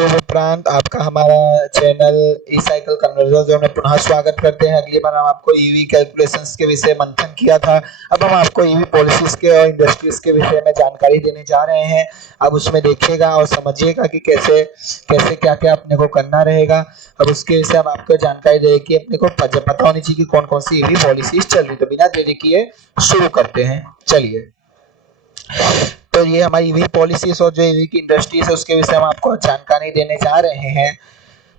शुभ उपरांत आपका हमारा चैनल ई साइकिल कन्वर्जन में पुनः स्वागत करते हैं। अगली बार हम आपको ईवी कैलकुलेशंस के विषय मंथन किया था। अब हम आपको ईवी पॉलिसीज के और इंडस्ट्रीज के विषय में जानकारी देने जा रहे हैं। अब उसमें देखिएगा और समझिएगा कि कैसे कैसे क्या क्या अपने को करना रहेगा। अब उसके विषय हम आपको जानकारी दे कि अपने को पता होनी चाहिए कि कौन कौन सी ईवी पॉलिसीज चल रही। तो बिना देरी किए शुरू करते हैं। चलिए, तो ये हमारी ईवी पॉलिसीज और जो ईवी की इंडस्ट्रीज है उसके विषय में आपको जानकारी देने जा रहे हैं।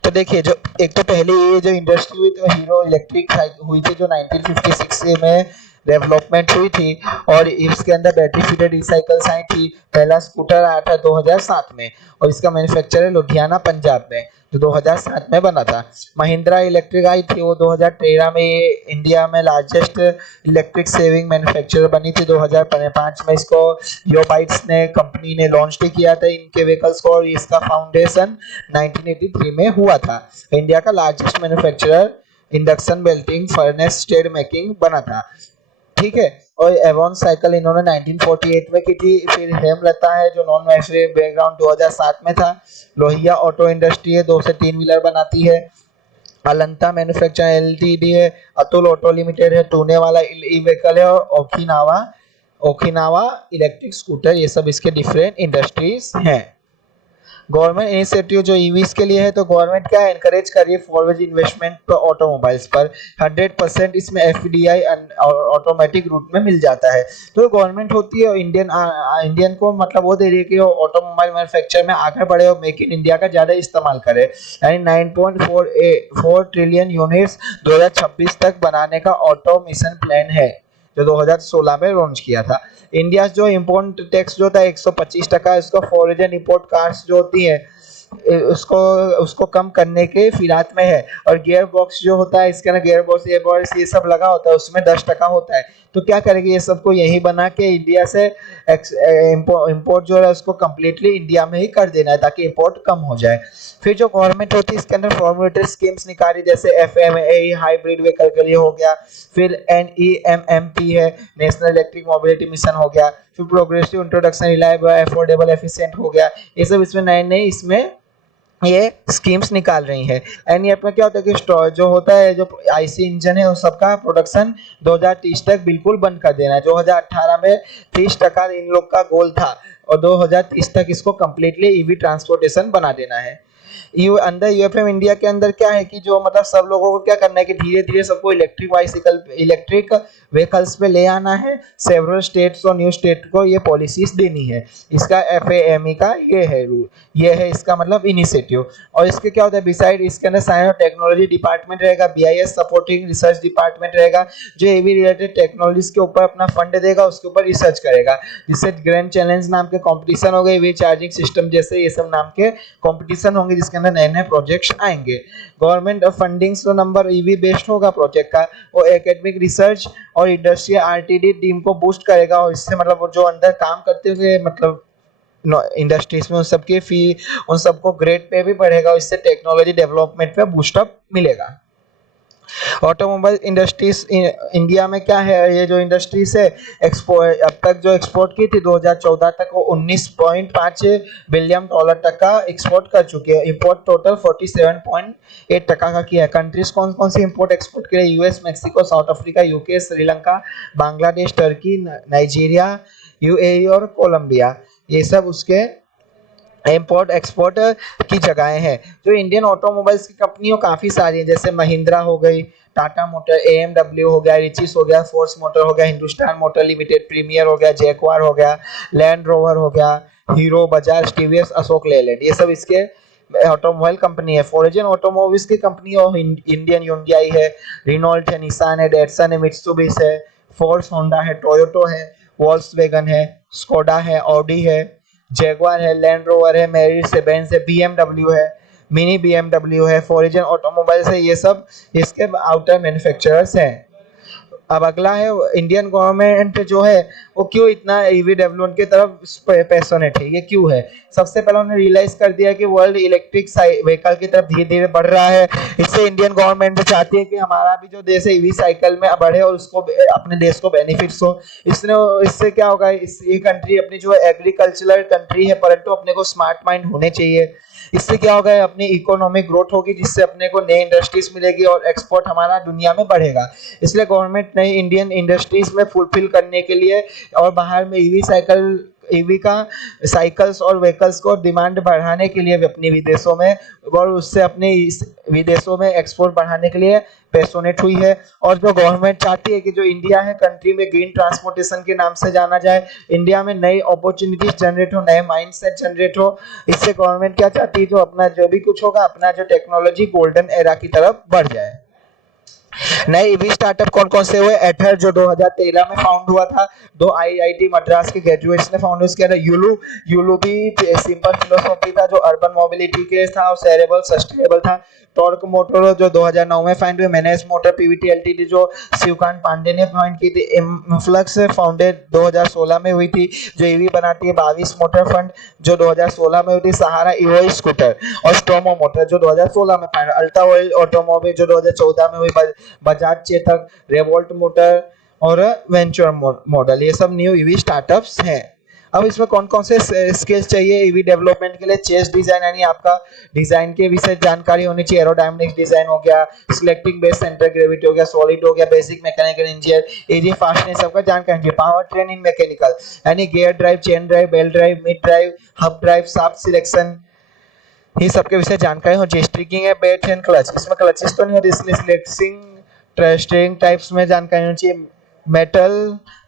तो देखिए, जो एक तो पहले ये जो इंडस्ट्री हुई तो हीरो इलेक्ट्रिक हुई थी, जो 1956 में डेवलपमेंट हुई थी और इसके अंदर बैटरी फीडेड रिसाइकल्स आई थी। पहला स्कूटर आया था 2007 में और इसका मैन्युफैक्चर है लुधियाना पंजाब में, जो 2007 में बना था। महिंद्रा इलेक्ट्रिक आई थी वो 2013 में। ये इंडिया में लार्जेस्ट इलेक्ट्रिक सेविंग मैन्युफैक्चरर बनी थी 2005 में। इसको योबाइट्स ने कंपनी ने लॉन्च भी किया था इनके व्हीकल्स को और इसका फाउंडेशन 1983 में हुआ था। इंडिया का largest manufacturer induction belting furnace stayed making बना था, ठीक है। और एवॉन साइकिल इन्होंने 1948 में की थी। फिर हेमलता है जो नॉन मैन्युफैक्चरिंग बैकग्राउंड 2007 में था। लोहिया ऑटो इंडस्ट्री है, 2 से 3 व्हीलर बनाती है। अलंता मैन्युफैक्चर एलटीडी है। अतुल ऑटो लिमिटेड है, टूने वाला ई व्हीकल है। और ओखिनावा इलेक्ट्रिक स्कूटर, ये सब इसके डिफरेंट इंडस्ट्रीज हैं। गवर्नमेंट इनिशिएटिव जो ईवीज के लिए है, तो गवर्नमेंट क्या एनकरेज कर रही है फॉरवर्ड इन्वेस्टमेंट पर ऑटोमोबाइल्स पर। 100% इसमें एफडीआई ऑटोमेटिक रूट में मिल जाता है। तो गवर्नमेंट होती है इंडियन को मतलब वो दे रही है कि ऑटोमोबाइल मैन्युफैक्चर में आगे बढ़े और मेक इन इंडिया का ज्यादा इस्तेमाल करे। यानी 9.4 ट्रिलियन यूनिट्स 2026 तक बनाने का ऑटोमेशन प्लान है, जो 2016 में लॉन्च किया था। इंडिया जो इम्पोर्ट टैक्स जो था 125%, इसको फॉरेन इंपोर्ट कार्स जो होती है उसको कम करने के फिरात में है। और गियर बॉक्स जो होता है इसके अंदर गियर बॉक्स ये सब लगा होता है, उसमें 10% होता है। तो क्या करेगी, ये सबको यही बना के इंडिया से इंपोर्ट जो है उसको कम्प्लीटली इंडिया में ही कर देना है ताकि इंपोर्ट कम हो जाए। फिर जो गवर्नमेंट होती है इसके अंदर फॉर्मुलेटरी स्कीम्स निकाली, जैसे FMAE हाइब्रिड व्हीकल के लिए हो गया। फिर NEMMP है, नेशनल इलेक्ट्रिक मोबिलिटी मिशन हो गया। फिर progressive introduction reliable affordable efficient हो गया। ये सब इसमें नए इसमें ये स्कीम्स निकाल रही है। एनईएफ में क्या होता है कि जो होता है जो आईसी इंजन है उस सबका प्रोडक्शन 2030 तक बिल्कुल बंद कर देना है। 2018 में 30% इन लोग का गोल था और 2030 तक इसको कम्प्लीटली ईवी ट्रांसपोर्टेशन बना देना है। यूएफएम इंडिया के अंदर क्या है कि जो मतलब सब लोगों को क्या करना है कि धीरे धीरे सबको इलेक्ट्रिक व्हीकल्स पे ले आना है। सेवरल स्टेट्स और न्यू स्टेट को ये पॉलिसीज देनी है। इसका FAME का ये है रूल, ये है इसका मतलब इनिशिएटिव। और इसके क्या होता है, बिसाइड इसके अंदर साइंस और टेक्नोलॉजी डिपार्टमेंट रहेगा, BIS सपोर्टिंग रिसर्च डिपार्टमेंट रहेगा, जो एवी रिलेटेड टेक्नोलॉजीज के ऊपर अपना फंड देगा, उसके ऊपर रिसर्च करेगा। जिससे ग्रैंड चैलेंज नाम के कंपटीशन हो गए, ईवी चार्जिंग सिस्टम जैसे ये सब नाम के कंपटीशन होंगे जिसके अंदर नए नए प्रोजेक्ट्स आएंगे। गवर्नमेंट फंडिंग जो नंबर ईवी बेस्ड होगा प्रोजेक्ट का, वो एकेडमिक रिसर्च और इंडस्ट्रियल RTD टीम को बूस्ट करेगा। और इससे मतलब वो जो अंदर काम करते हुए मतलब इंडस्ट्रीज में उन सबको ग्रेड पे भी बढ़ेगा और इससे टेक्नोलॉजी डेवलपमेंट पे बूस्टअप मिलेगा। ऑटोमोबाइल इंडस्ट्रीज इंडिया में क्या है, ये जो इंडस्ट्रीज है एक्सपोर्ट अब तक जो एक्सपोर्ट की थी 2014 तक वो 19.5 बिलियन डॉलर तक का एक्सपोर्ट कर चुके हैं। इंपोर्ट टोटल 47.8% का किया है। कंट्रीज कौन कौन सी इंपोर्ट एक्सपोर्ट के लिए, US, Mexico, south Africa, UK, Sri Lanka, Bangladesh, Turkey, Nigeria, UAE और कोलंबिया, ये सब उसके इंपोर्ट एक्सपोर्ट की जगहें हैं। जो इंडियन ऑटोमोबाइल्स की कंपनियों काफ़ी सारी हैं, जैसे महिंद्रा हो गई, टाटा मोटर, AMW हो गया, रिचिस हो गया, फोर्स मोटर हो गया, हिंदुस्तान मोटर लिमिटेड, प्रीमियर हो गया, जैगवार हो गया, लैंड रोवर हो गया, हीरो, बजाज, TVS, अशोक लेलैंड, ये सब इसके ऑटोमोबाइल कंपनी है। फॉरेन ऑटोमोबाइल्स की कंपनी और इंडियन ह्युंडई है, रिनॉल्ट है, निसान है, डेटसन है, मित्सुबिशी है, फोर्स होंडा है, टोयोटो है, वॉल्क्सवैगन है, स्कोडा है, ऑडी है, जैगवार है, लैंड रोवर है, मेरिस है, बेंज है, BMW है, मिनी BMW है, फॉरेन ऑटोमोबाइल्स है। ये सब इसके आउटर मैन्युफैक्चरर्स हैं। अब अगला है इंडियन गवर्नमेंट जो है वो क्यों इतना ईवी डेवलपमेंट की तरफ पैशनेट है, ये क्यों है? सबसे पहले उन्होंने रियलाइज कर दिया कि वर्ल्ड इलेक्ट्रिक व्हीकल की तरफ धीरे धीरे बढ़ रहा है। इससे इंडियन गवर्नमेंट चाहती है कि हमारा भी जो देश है ईवी साइकिल में बढ़े और उसको अपने देश को बेनिफिट्स हो। इससे क्या होगा, ये कंट्री अपनी जो एग्रीकल्चरल कंट्री है परंतु अपने को स्मार्ट माइंड होने चाहिए। इससे क्या होगा, अपनी इकोनॉमिक ग्रोथ होगी जिससे अपने को नई इंडस्ट्रीज मिलेगी और एक्सपोर्ट हमारा दुनिया में बढ़ेगा। इसलिए गवर्नमेंट नई इंडियन इंडस्ट्रीज में फुलफिल करने के लिए और बाहर में ईवी का साइकिल्स और व्हीकल्स को डिमांड बढ़ाने के लिए अपने विदेशों में और उससे अपने विदेशों में एक्सपोर्ट बढ़ाने के लिए पैशनेट हुई है। और जो गवर्नमेंट चाहती है कि जो इंडिया है कंट्री में ग्रीन ट्रांसपोर्टेशन के नाम से जाना जाए, इंडिया में नई अपॉर्चुनिटीज जनरेट हो, नए माइंडसेट जनरेट हो। इससे गवर्नमेंट क्या चाहती है, जो अपना जो भी कुछ होगा अपना जो टेक्नोलॉजी गोल्डन एरा की तरफ बढ़ जाए। नए ईवी स्टार्टअप कौन कौन से हुए? एथर जो 2013 में फाउंड हुआ था, 2 आईआईटी मद्रास के ग्रेजुएट्स ने फाउंड उसके अंदर। यूलू भी सिंपल फिलोसॉफी था जो अर्बन मोबिलिटी के था और शेयरेबल सस्टेनेबल था। टॉर्क मोटर जो 2009 में फाइंड हुए। मैनेज मोटर पीवीटी एलटीडी जो शिवकांत पांडे ने फाइंड की थी। इन्फ्लक्स फाउंडेड 2016 में हुई थी जो ईवी बनाती है। 22 मोटर फंड जो 2016 में हुई थी। सहारा ईओ स्कूटर और स्टोमो मोटर जो 2016 में फाइंड। अल्टा ऑयल ऑटोमोबाइल जो 2014 में हुई। बजाज चेतक, रेवोल्ट मोटर और वेंचर मॉडल, ये सब न्यू ईवी स्टार्टअप्स हैं। अब इसमें कौन कौन से स्किल्स चाहिए ईवी डेवलपमेंट के लिए? चेस डिजाइन यानी आपका डिजाइन के विषय जानकारी होनी चाहिए। एरोडायनामिक्स डिजाइन हो गया, सिलेक्टिंग बेस सेंटर ग्रेविटी हो गया, सॉलिड हो गया, बेसिक मैकेनिकल इंजीनियर, एजी फास्टनेस सबका जानकारी चाहिए। पावर ट्रेन इन मैकेनिकल यानी gear drive, chain drive, belt drive, mid drive, hub drive, shaft selection, ये सबके विषय जानकारी हो। स्ट्रिकिंग है, बेट एंड क्लच, इसमें क्लचेस तो नहीं होती इसलिए सिलेक्टिंग स्टीयरिंग टाइप्स में जानकारी होनी चाहिए। मेटल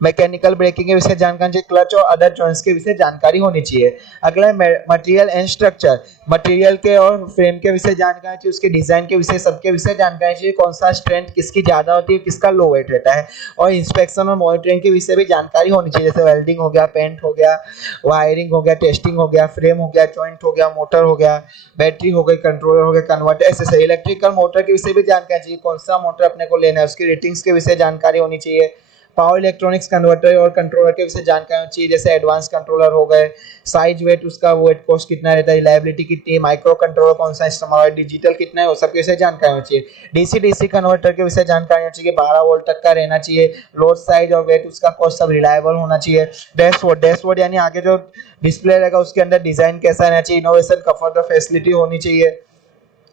मैकेनिकल ब्रेकिंग के विषय जानकारी चाहिए। क्लच और अदर जॉइंट्स के विषय जानकारी होनी चाहिए। अगला है मटेरियल एंड स्ट्रक्चर, मटेरियल के और फ्रेम के विषय जानकारी चाहिए। उसके डिजाइन के विषय सबके विषय जानकारी चाहिए। कौन सा स्ट्रेंथ किसकी ज्यादा होती है, किसका लो वेट रहता है। और इंस्पेक्शन और मॉनिटरिंग के विषय भी जानकारी होनी चाहिए, जैसे वेल्डिंग हो गया, पेंट हो गया, वायरिंग हो गया, टेस्टिंग हो गया, फ्रेम हो गया, जॉइंट हो गया, मोटर हो गया, बैटरी हो गई, कंट्रोलर हो गया, कन्वर्टर, ऐसे इलेक्ट्रिकल मोटर के विषय भी जानकारी चाहिए। कौन सा मोटर अपने को लेना है, उसकी रेटिंग्स के विषय जानकारी होनी चाहिए। पावर इलेक्ट्रॉनिक्स कन्वर्टर और कंट्रोलर के विषय जानकारी होनी चाहिए, जैसे एडवांस कंट्रोलर हो गए, साइज वेट, उसका वेट कॉस्ट कितना रहता है, रिलायबिलिटी कितनी है, माइक्रो कंट्रोलर कौन सा इस्तेमाल है, डिजिटल कितना है, वो सब के विषय जानकारी होनी चाहिए। डीसी डीसी कन्वर्टर के विषय जानकारी होनी चाहिए, 12 वोल्ट तक का रहना चाहिए। लोड साइज और वेट, उसका कॉस्ट सब रिलायबल होना चाहिए। डैशबोर्ड यानी आगे जो डिस्प्ले रहेगा उसके अंदर डिजाइन कैसा रहना चाहिए। इनोवेशन, कंफर्ट और फैसिलिटी होनी चाहिए।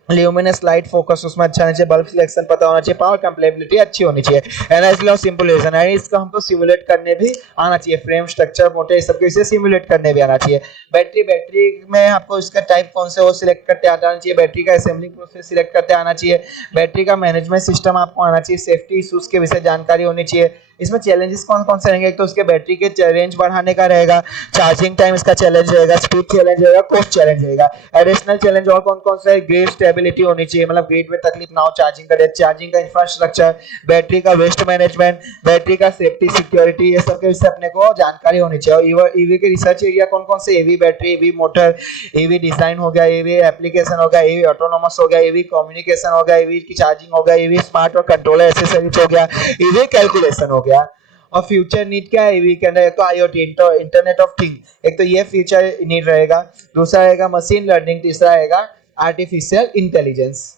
ल्यूमिनस लाइट फोकस उसमें अच्छा होना चाहिए। बल्ब सिलेक्शन पता होना चाहिए। पावर कंपेटिबिलिटी अच्छी होनी चाहिए। एनालिसिस और सिमुलेशन है, इसका हमको सिमुलेट करने भी आना चाहिए। फ्रेम स्ट्रक्चर मोटे इस सब के विषय सिमुलेट करने भी आना चाहिए। बैटरी में आपको इसका टाइप कौन से वो सिलेक्ट करते आना चाहिए। बैटरी का असेंबलिंग प्रोसेस सिलेक्ट करते आना चाहिए। बैटरी का मैनेजमेंट सिस्टम आपको आना चाहिए। सेफ्टी इश्यूज के विषय जानकारी होनी चाहिए। इसमें चैलेंजेस कौन कौन से रहेंगे, एक तो उसके बैटरी के रेंज बढ़ाने का रहेगा, चार्जिंग टाइम इसका चैलेंज रहेगा, स्पीड चैलेंज रहेगा, कॉस्ट चैलेंज रहेगा। एडिशनल चैलेंज और कौन कौन से? ग्रिड स्टेबिलिटी होनी चाहिए, मतलब ग्रिड में तकलीफ ना हो चार्जिंग करे, चार्जिंग का इंफ्रास्ट्रक्चर, बैटरी का वेस्ट मैनेजमेंट, बैटरी का सेफ्टी सिक्योरिटी, ये सब के विषय अपने को जानकारी होनी चाहिए। और ईवी के रिसर्च एरिया कौन कौन से? EV battery, EV motor, EV design हो गया, ईवी एप्लीकेशन हो गया, ईवी ऑटोनोमस हो गया, ईवी कम्युनिकेशन हो गया, ईवी की चार्जिंग हो गया, ईवी स्मार्ट और कंट्रोलर एक्सेसरीज हो गया, ईवी कैलकुलेशन हो गया। और फ्यूचर नीड क्या है ईवी के अंदर? एक तो आईओटी, इंटरनेट ऑफ थिंग, एक तो ये फ्यूचर नीड रहेगा। दूसरा रहेगा मशीन लर्निंग, तीसरा रहेगा आर्टिफिशियल इंटेलिजेंस।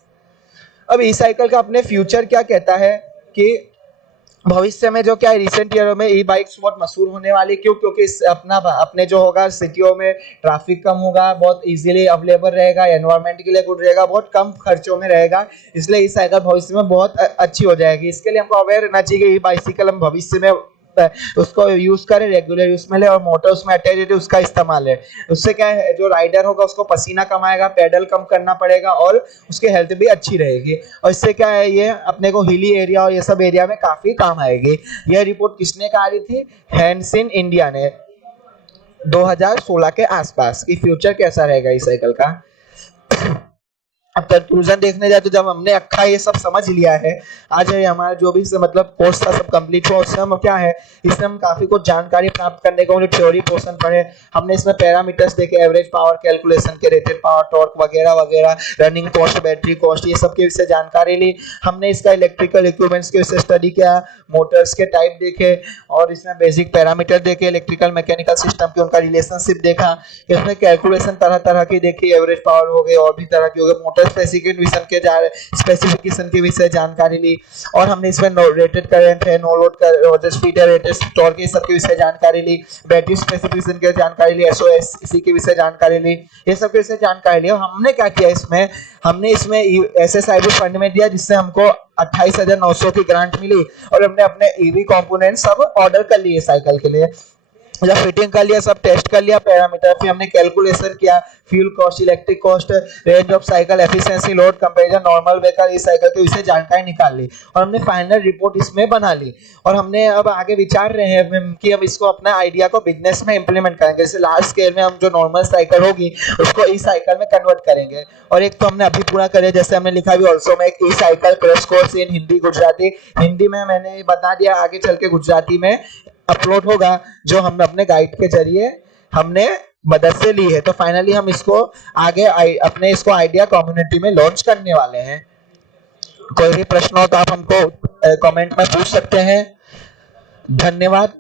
अब ई साइकिल का अपने फ्यूचर क्या कहता है कि भविष्य में जो क्या है, रिसेंट ईयरों में ई बाइक्स बहुत मशहूर होने वाली। क्यों? क्योंकि अपने जो होगा सिटियों में ट्रैफिक कम होगा, बहुत इजीली अवेलेबल रहेगा, एनवायरनमेंट के लिए गुड रहेगा, बहुत कम खर्चों में रहेगा। इसलिए ई साइकिल भविष्य में बहुत अच्छी हो जाएगी। इसके लिए हमको अवेयर रहना चाहिए कि ई बाइसिकल हम भविष्य में उसको यूज करें, रेगुलर यूज में ले और मोटर उसमें अटैच है उसका इस्तेमाल है। उससे क्या है, जो राइडर होगा उसको पसीना कम आएगा, पेडल कम करना पड़ेगा और उसकी हेल्थ भी अच्छी रहेगी। और इससे क्या है, ये अपने को हिली एरिया और ये सब एरिया में काफी काम आएगी। यह रिपोर्ट किसने करी थी? हैंसन इंडिया ने 2016 के आसपास। की फ्यूचर कैसा रहेगा इस साइकिल का? अब कंक्लूजन देखने जाए तो जब हमने अक्खा ये सब समझ लिया है, आज ये हमारा जो भी मतलब कोर्स था सब कंप्लीट हुआ, उससे हम क्या है, इसमें हम काफी कुछ जानकारी प्राप्त करने को, थ्योरी पोर्शन पढ़े, हमने इसमें पैरामीटर्स देखे, एवरेज पावर कैलकुलेशन के, रेटेड पावर, टॉर्क वगैरह वगैरह, रनिंग कॉस्ट, बैटरी कॉस्ट, ये सब के विषय जानकारी ली। हमने इसका इलेक्ट्रिकल इक्विपमेंट्स के विषय स्टडी किया, मोटर्स के टाइप देखे और इसमें बेसिक पैरामीटर देखे, इलेक्ट्रिकल मैकेनिकल सिस्टम के उनका रिलेशनशिप देखा, इसमें कैलकुलेशन तरह तरह की देखी, एवरेज पावर हो गई और भी तरह की हो गई, मोटर स्पेसिफिकेशन के विषय जानकारी ली, और हमने इसमें रेटेड करंट है, नो लोड कर स्पीड है, रेटेड टॉर्क, ये सब के विषय जानकारी ली, बैटरी स्पेसिफिकेशन के जानकारी ली, एसओएस इसी के विषय जानकारी ली, ये सब के विषय जानकारी ली। और हमने क्या किया इसमें, हमने इसमें एसएसआईबी फंड में दिया, जिससे हमको 28,900 की ग्रांट मिली, और हमने अपने ईवी कंपोनेंट सब ऑर्डर कर लिए साइकिल के लिए, जब फिटिंग कर लिया, सब टेस्ट कर लिया पैरामीटर, फिर हमने कैलकुलेशन किया, fuel cost, electric cost, range of cycle, efficiency, load comparison, normal vehicle, इस साइकिल के विषय जानकारी निकाल ली, और हमने फाइनल रिपोर्ट इसमें बना ली। और हमने अब आगे विचार रहे हैं कि हम इसको अपना आइडिया को बिजनेस में इंप्लीमेंट करेंगे, जैसे लार्ज स्केल में हम जो नॉर्मल साइकिल होगी उसको ई साइकिल में कन्वर्ट करेंगे। और एक तो हमने अभी पूरा करे, जैसे हमने लिखा भी ऑल्सो में, एक e cycle crash course in Hindi Gujarati, Hindi में मैंने बता दिया, आगे चल के गुजराती में अपलोड होगा, जो हम अपने गाइड के जरिए हमने मदद से ली है। तो फाइनली हम इसको आगे अपने इसको आइडिया कम्युनिटी में लॉन्च करने वाले हैं। कोई भी प्रश्न हो तो आप हमको कमेंट में पूछ सकते हैं। धन्यवाद।